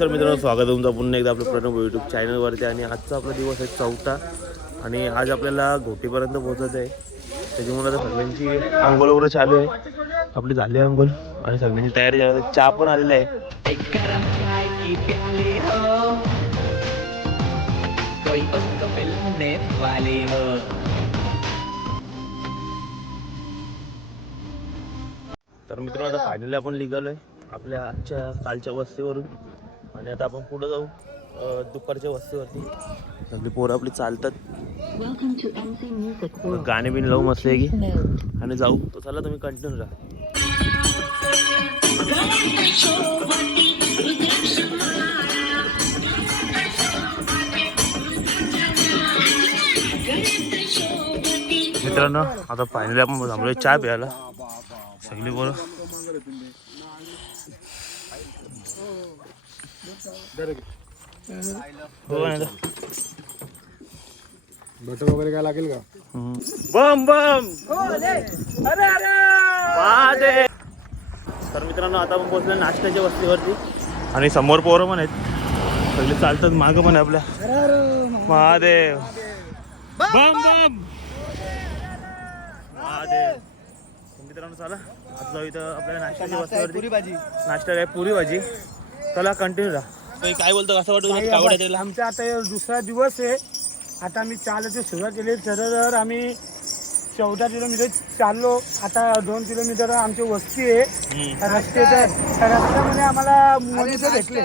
तर मित्रांनो, स्वागत आहे तुमचं पुन्हा एकदा आपलं प्रणव यूट्यूब चॅनलवरती. आणि आजचा आपला दिवस आहे 4था आणि आज आपल्याला घोटीपर्यंत पोहोचायचं आहे. त्याच्यामुळे आता सगळ्यांची अंघोळ वगैरे चालू आहे. आपली झाली अंघोळ आणि सगळ्यांची तयारी झाली. चहा पण आलेला आहे. तर मित्रांनो, आता फायनली आपण निघालोय आपल्या आजच्या कालच्या वस्तीवरून आणि आता आपण पुढे जाऊ दुपारच्या वस्तीवरती. सगळी पोरं आपली चालतात, गाणे बिन लावू मस्त की आणि जाऊ. तो चला तुम्ही कंटिन्यू राहा. मित्रांनो, आता फायनली आपण थांबलोय चहा प्यायला. सगळी पोरं बटर वगैरे काय लागेल का? बम बम अरे अरे. तर मित्रांनो, आता आपण पोहोचलो नाश्त्याच्या वस्तीवरती आणि समोर पोरं पण आहेत, सगळे चालतात. मागं पण आहे आपल्या. महादेव बम बम महादेव. मित्रांनो चला आता जाऊ इथं आपल्याला नाश्त्याच्या वस्तीवरती. नाश्ता काय पुरी भाजी. चला कंटिन्यू राहा. काय बोलतो, कसं वाटतं काय? आमचा आता दुसरा दिवस आहे. आता आम्ही चालायची सुरुवात केली. तर आम्ही 14 किलोमीटर चाललो. आता 2 किलोमीटर आमची वस्ती आहे. रस्त्यामध्ये आम्हाला मनुष्य भेटले.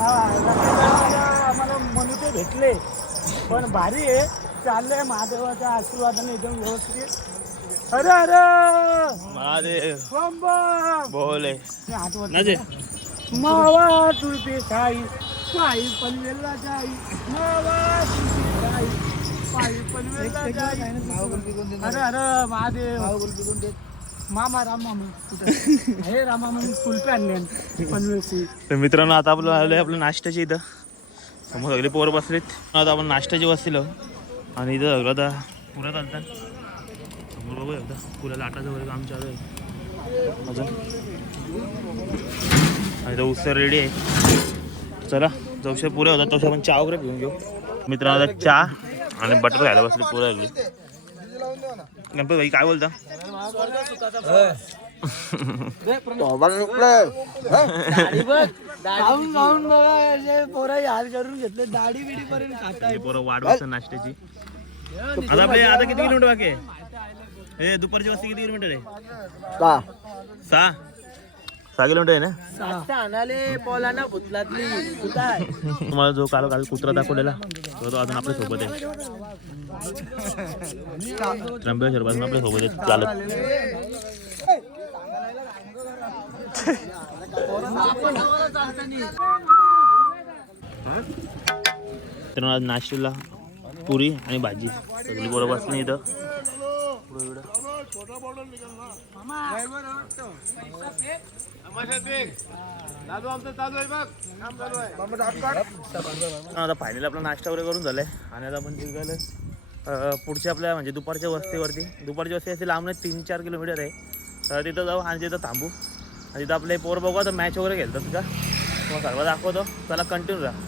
आम्हाला मनुष्य भेटले पण भारी आहे. चाललंय महादेवाच्या आशीर्वादाने एकदम व्यवस्थित. अरे अरे महादेव बम बम बोले मावा तुळशी साई पायी पनवेलला जाई. मावा तुळशी साई पायी पनवेलला जाई. अरे अरे महादेव मामा रामा हे रामा म्हणून कुलपे आणले पनवेलची. तर मित्रांनो, आता आपलं आलोय आपलं नाश्त्याची. इथं समोर सगळे पोरं बसलेत. आता आपण नाश्त्याची वस्तीलो आणि इथं सगळं आता पुऱ्या चालतात. समोर बघू एकदा पुऱ्या लाटाचं वगैरे काम चालू आहे अजून. आणि इथं उत्सव रेडी आहे. चला जवशा पुऱ्या होतात तसं आपण चहा वगैरे घेऊन घेऊ. मित्रांनो, आता चहा आणि बटर खायला बसले पुऱ्या लागली. गणपत भाई काय बोलता? दाढी बिडी पर्यंत पोरं वाढवायचं नाश्त्याची. आता आपले आता किती किलोमीटर बाकी आहे? हे दुपारची वस्ती किती किलोमीटर आहे? 6 किलोमीटर आहे ना. तुम्हाला जो काल कुत्रा दाखवलेला तो अजून आपल्या सोबत आहे. त्र्यंबकेश्वर पासून आपल्या सोबत आहे चालत. तर नाश्त्याला पुरी आणि भाजी. सगळी पोरं बसली इथं. आता फायनली आपला नाश्ता वगैरे करून झालाय आणि आता आपण निघालोय पुढच्या आपल्या म्हणजे दुपारच्या वस्तीवरती. दुपारची वस्ती असे लांब 3-4 किलोमीटर आहे. तर तिथं जाऊ आणि तिथं थांबू आणि तिथं आपले पोर बघू. आता मॅच वगैरे खेळतात तिथं, मग सर्व दाखवतो. त्याला कंटिन्यू राहा.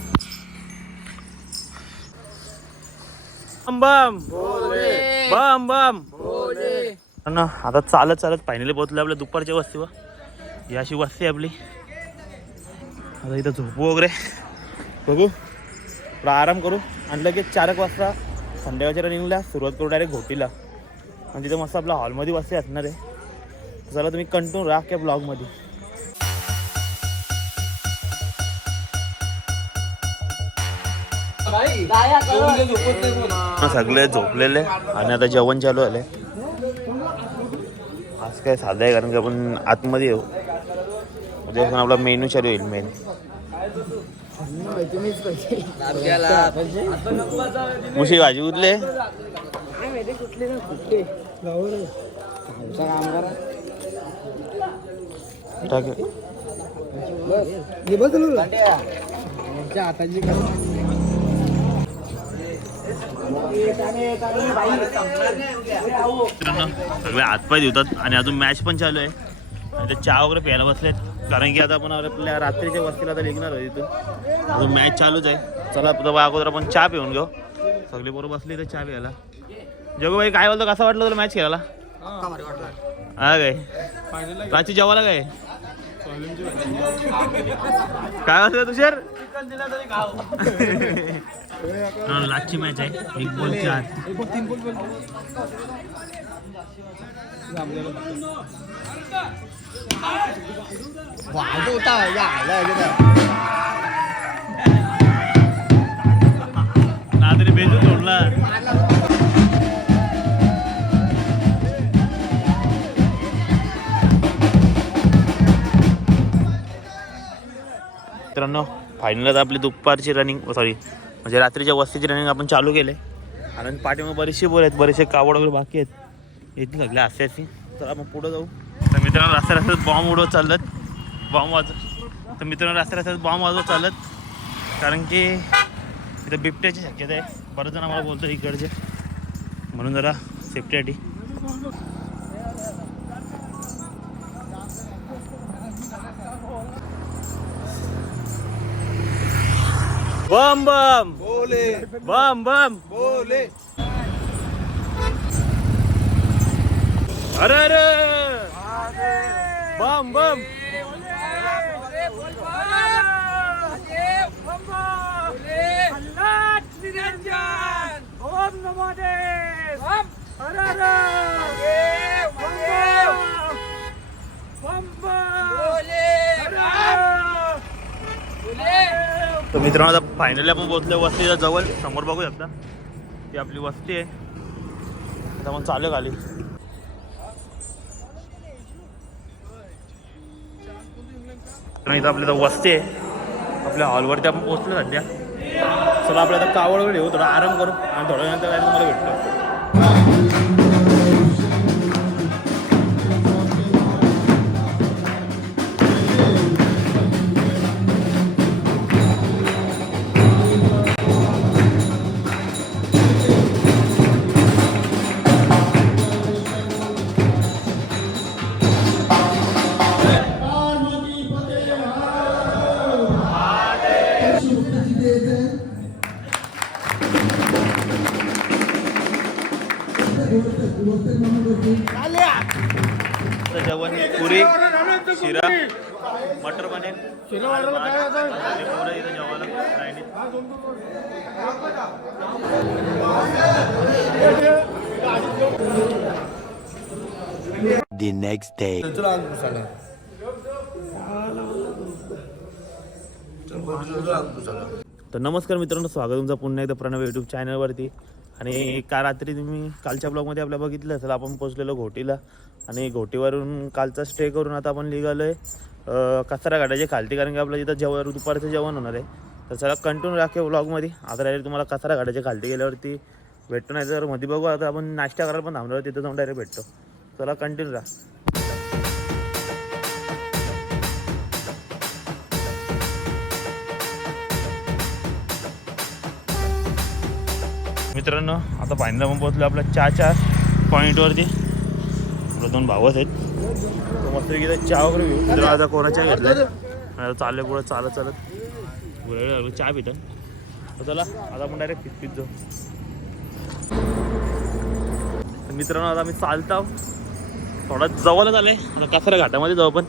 बम बम बम बम. आता चालत चालत फायनली पोहोचलो आपल्या दुपारच्या वस्तीवर. ही अशी वस्ती आपली. आता इथं झोपू वगैरे, बघू थोडा आराम करू आणि लगेच 4 वाजता संध्याकाळच्या रनिंगला सुरुवात करू डायरेक्ट घोटीला. आणि तिथं मस्त आपला हॉलमध्ये वस्ती असणार आहे. चला तुम्ही कंटिन्यू राहा त्या ब्लॉगमध्ये. सगळे झोपलेले आणि आता जेवण चालू झालंय. आज काय साधं आहे कारण की आपण आतमध्ये येऊ. उद्यापासून आपला मेनू चालू होईल. मेन मुशी भाजी उरले. सगळे हातपाय धुतात आणि अजून मॅच पण चालू आहे. चहा वगैरे प्यायला बसलेत. कारण की आता आपण आपल्या रात्रीच्या वस्तीला आता निघणार आहे इथून. अजून मॅच चालूच आहे. चला अगोदर आपण चहा पिऊन घेऊ. सगळे बरोबर बसली तर चहा प्यायला. जगू भाई काय बोलतो, कसा वाटलं तुला मॅच खेळायला? हा काय रात्री जेवायला काय काय वाटतं तुषार? लास्टची मॅच आहे. 1 बॉल 4. रात्री बेजून सोडला. मित्रांनो फायनल आपली दुपारची रनिंग म्हणजे रात्रीच्या वस्तीची रनिंग आपण चालू केले. कारण पाठीमध्ये बरेचसे बोर आहेत, बरेचसे कावड वगैरे बाकी आहेत. येतील सगळ्या हास्याची. तर आपण पुढं जाऊ. तर मित्रांनो रस्त्या रस्त्यात बॉम्ब उडवत चालत, बॉम्ब वाजत. तर मित्रांनो रस्त्या रस्त्यात बॉम्ब वाजवत चालत, कारण की इथं बिबट्याची शक्यता आहे. बरेच जण आम्हाला बोलतो इकडचे, म्हणून जरा सेफ्टीसाठी. बम बम बोले, बम बम बोले. अरे अरे बम बम. ओम नमो देव. अरे अरे तर मित्रांनो आता फायनली आपण पोहोचलो वस्तीच्या जवळ. समोर बघू शकता ती आपली वस्ती आहे. आता मग चालू खाली. इथं आपली तर वस्ती आहे. आपल्या हॉलवरती आपण पोहोचलो सध्या. चला आपल्या आता कावड वगैरे घेऊ, थोडा आराम करू आणि थोड्या वेळानंतर काय तुम्हाला भेटतो. जेवण पुरी, शिरा, मटर पनीर, इथं जेवायला The next day. तर नमस्कार मित्रांनो, स्वागत तुमचं पुन्हा एकदा प्रणव यूट्यूब चॅनलवरती. आणि काल रात्री तुम्ही कालच्या ब्लॉगमध्ये आपल्या बघितलं असेल, आपण पोचलेलो घोटीला. आणि घोटीवरून कालचा स्टे करून आता आपण निघालो आहे कचरा घाटाच्या खालती, कारण की आपलं इथं दुपारचं जेवण होणार आहे. तर चला कंटिन्यू राखे व्लॉगमध्ये. आता डायरेक्ट तुम्हाला कचरा घाटाच्या खालती गेल्यावरती भेटतो, नाही तर मध्ये बघू. आता आपण नाश्ता करायला पण थांबल्यावर तिथं जाऊन डायरेक्ट भेटतो. चला कंटिन्यू राहा. मित्रांनो आता फायनल आपण पोहोचलो आपल्या चहाच्या पॉईंटवरती. आपलं 2 भावच आहेत. मस्त चहा वगैरे घेऊ. मित्रांनो आता कोरा चहा घेतला. चालले पुढं चालत पुढे चहा पितं. तर चला आता आपण डायरेक्ट पित जाऊ. मित्रांनो आता आम्ही चालतो, थोडा जवळच आले. आता कचरा घाटामध्ये जाऊ आपण.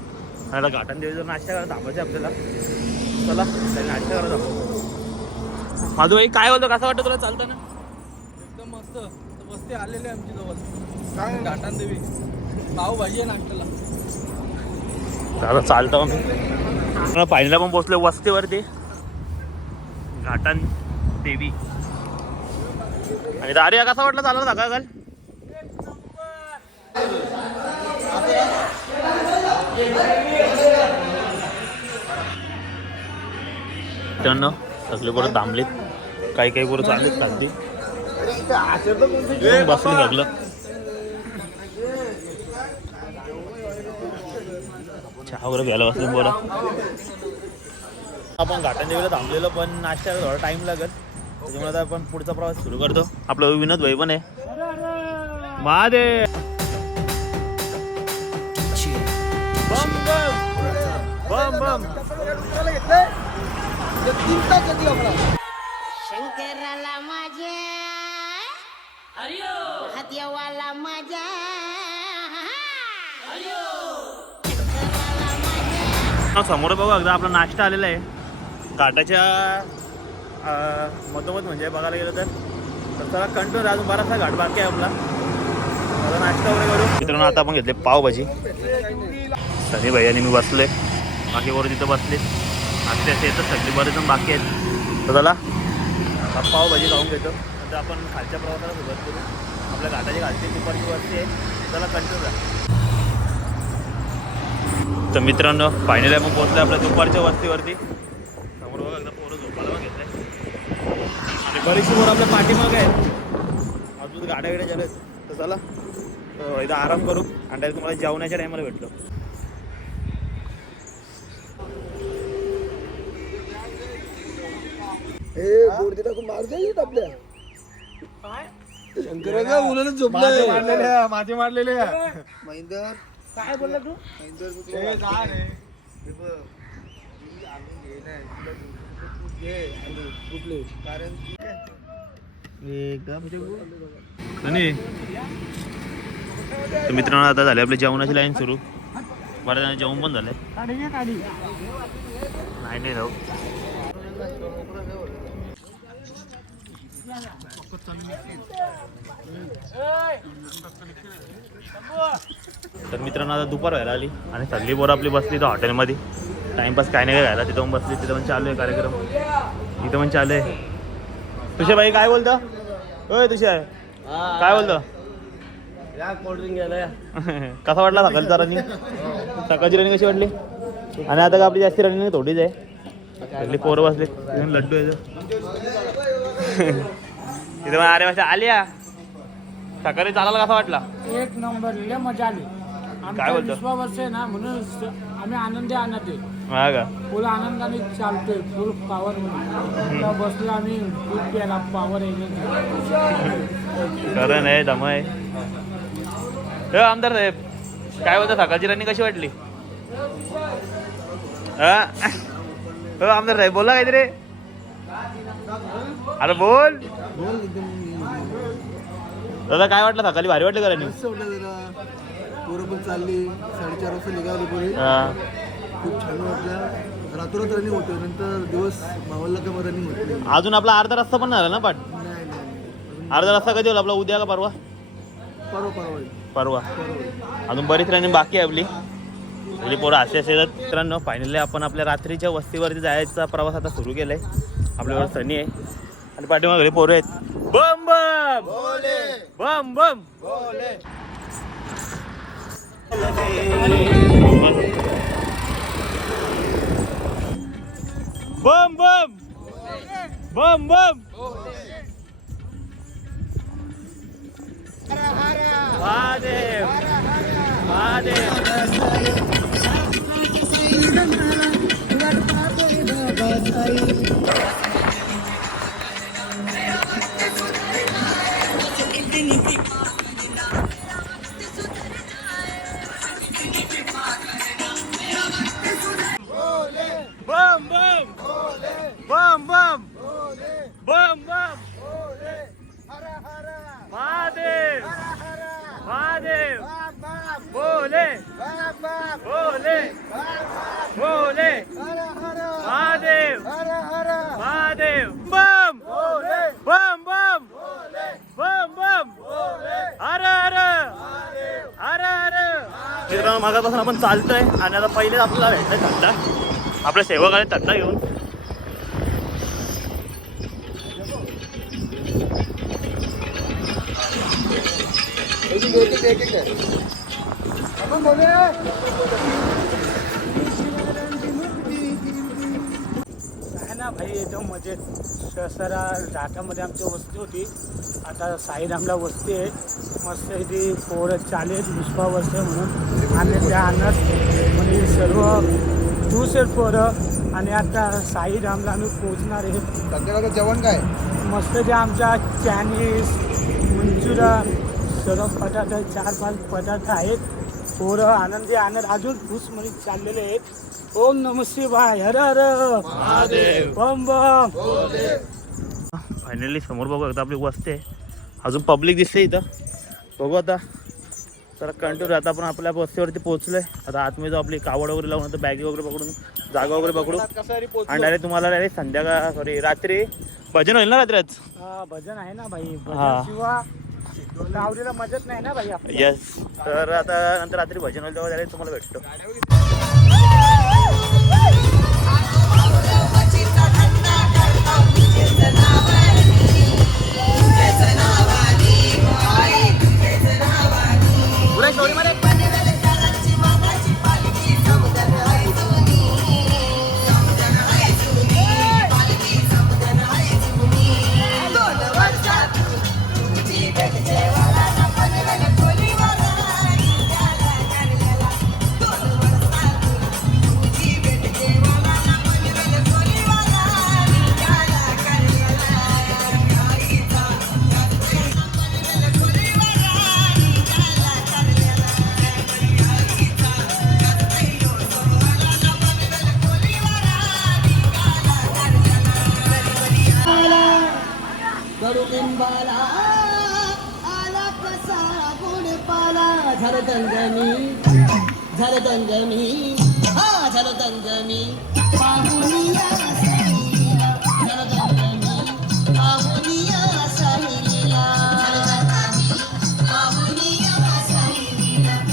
आणि आता घाटांमध्ये जर नाश्ता करायला थांबायचं आपल्याला. चला नाश्ता करायला थांबू. माझं भाई काय बोलतो, कसं वाटतं तुला चालताना? एकदम मस्त. वस्ती आलेली आहे आमची जवळ. काय घाटान देवी पावभाजी आहे नाश्त्याला. आता चालतो आम्ही. पाहिला पण पोहोचलो वस्तीवरती घाटान देवी. आणि दारिया कसा वाटला चालला का काल? मित्रांनो सगळे पोरं थांबलेत, काही पोरं चाललेत खालती. बसले सगळं. चहा वगैरे घ्यायला बसले बोला. आपण घाटांदेवीला थांबलेलो, पण नाश्त्याला थोडा टाइम लागेल, त्याच्यामुळे आता आपण पुढचा प्रवास सुरू करतो. आपलं विनोद भाई पण आहे. महादेव बम बम बम शंकराला माझ्या हातवाला माझ्या समोर बघा एकदा आपला नाश्ता आलेला आहे घाटाच्या मधोमध म्हणजे बघायला गेलं तर त्याला कंटिन्यू अजून बराचसा घाट बाकी आहे आपला नाश्ता वगैरे करू. मित्रांनो आता आपण घेतले पावभाजी सनी भाई आणि मी बसलोय बाकी बरोबर तिथं बसले आता येतं सगळी बरेच जण बाकी आहेत तर त्याला पावभाजी खाऊन घेतो नंतर आपण खालच्या प्रवासाला सुरुवात करू. आपल्या घाटाची घालची दुपारची वरती आहे त्याला कंटिन्यू राहा. तर मित्रांनो फायनली आपण पोहोचलो आपल्या दुपारच्या वस्तीवरती. समोर बघा एकदा पोरं झोपायला घेतलंय आणि बरीचशी पोरं आपल्या पाठीमागे आहेत अजून गाड्या गेल्या झाल्या तर चला एकदा आराम करू आणि डायरेक्ट तुम्हाला जेवणाच्या टायमाला भेटलो. माझे मारलेले काय बोलला तू तर मित्रांनो आता झाले आपल्या जेवणाची लाईन सुरू. बऱ्याच जण जेवण पण झालंय. नाही राहू तर मित्रांनो आता दुपार व्हायला आली आणि सगळी पोरं आपली बसली तर हॉटेलमध्ये टाइमपास काय नाही काय घ्यायला. तिथं पण बसली तिथं पण चालू आहे कार्यक्रम इथं पण चालू आहे. तुषार भाई काय बोलतं होय तुषार काय बोलतं कोल्ड्रिंक घ्यायला कसा वाटला सकाळचा रनिंग सकाळची रनिंग कशी वाटली आणि आता का आपली जास्ती रनिंग थोडीच आहे सगळी पोरं बसले लड्डू आहे तिथं पण अरे वाजता आल्या सकाळी चालायला कसा वाटला एक नंबर लय मजा आली. काय बोलतो? 20 वर्ष आहे ना म्हणून आम्ही आनंदी आणत आहे हा का फुल आनंदाने चालतोय फुल पॉवर म्हणून बसलो आम्ही दूध प्यायला पॉवर खरं नाही दमय हे आमदार साहेब काय बोलतो सकाळची रनिंग कशी वाटली हो आमदार साहेब बोला काहीतरी अरे बोल दादा काय वाटलं सकाळी भारी वाटलं का रनिंग पोरं पण चालली 4:30 वाजता निघाली पोरी खूप छान वाटलं. रात्रोरात रनिंग होतं नंतर दिवस मावळला का मग रनिंग होत नाही. अजून आपला अर्धा रस्ता पण झाला ना पाठ नाही अर्धा रस्ता कधी होईल आपला उद्या का परवा परवा अजून बरीच रनिंग बाकी आहे आपली आपली पोरं असे येतात. मित्रांनो फायनली आपण आपल्या रात्रीच्या वस्तीवरती जायचा प्रवास आता सुरू केलाय. आपल्यावर सनी आहे आणि पाठीमागे पोरं आहेत. बम बम बम बम बम बम बम बम महादेव महादेव बम बम बम बम बम बम महादेव महादेव बोले बोले बोले महादेव महादेव बम बम बम बम बम अरे अरे अरे अरे मित्रांनो मागापासून आपण चालतोय आणि आता पहिले आपल्याला भेटतोय थंडा आपल्या सेवक आले थंडा घेऊन. काय ना भाई एकदम मजेत सरा घाटामध्ये आमची वस्ती होती आता साईरामला वस्ती आहे मस्त इथे पोरं चालेल 20 वर्ष म्हणून आणि त्या आणत म्हणजे सर्व दुसरे पोरं आणि आता साईरामला आम्ही पोचणार आहे. सध्या जेवण काय मस्त जे आमच्या चायनीज मंचुरियन सर्व पदार्थ 4-5 पदार्थ आहेत पोरं आनंदी आनंद अजून खुश म्हणे चाललेले आहेत. ओम नम शिवाय, हर हर महादेव, बम बम. फायनली समोर बघू एकदा आपली वस्ती आहे. अजून पब्लिक दिसते इथं. बघू आता जरा कंटिन्यू. आता आपण आपल्या वस्तीवरती पोहोचलोय. आता आतमध्ये आपली कावड वगैरे लावून आता बॅगी वगैरे पकडून जागा वगैरे पकडू आणि डायरेक्ट तुम्हाला डायरेक्ट संध्याकाळ सॉरी रात्री भजन होईल ना रात्रीच. भजन आहे ना भाई, हा. भजन शिवाय गावडीला मदत नाही ना भाई आपली. येस. तर आता नंतर रात्री भजन होईल तेव्हा डायरेक्ट तुम्हाला भेटतो. कडुलिंबाला आला कसा गुण पाला. झरदंगमी हा झरदंगमी पाहुनिया साहिलीला. झरदंगमी पाहुनिया साहिलीला. पाहुनिया साहिलीला.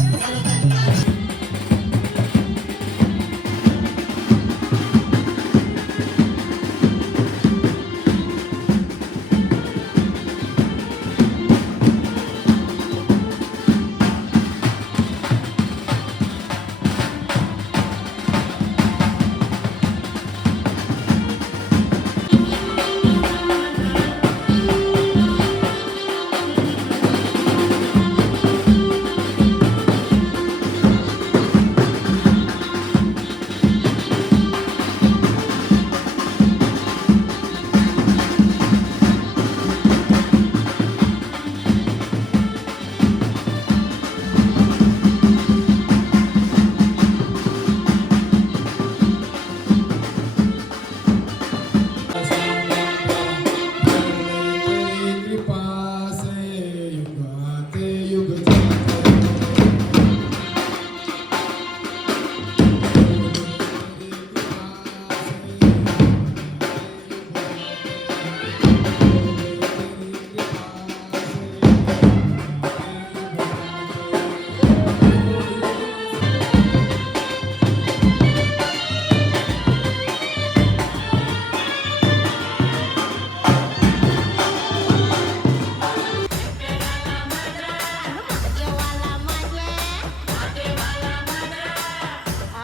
देवाला माझ्या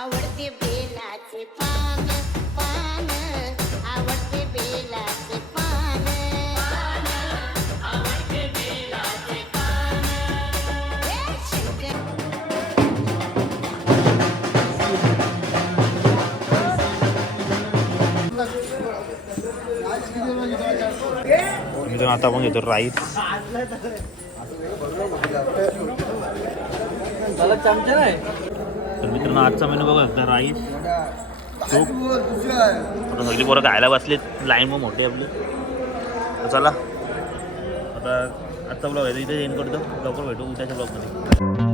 आवडते बेलाचे पान पान. आवडते बेलाचे पान. आवडते बेलाचे पान. शंकर मित्रांनो आता आपण घेतो राईस. तर मित्रांनो आजचा मेनू बघा एकदा राईस सूप. आता सगळी पोरं खायला बसलीत. लाईन मग मोठी आपली. तर चला आता आजचा ब्लॉग आहे इथे एंड करतो. लवकर भेटू उद्याच्या ब्लॉगमध्ये.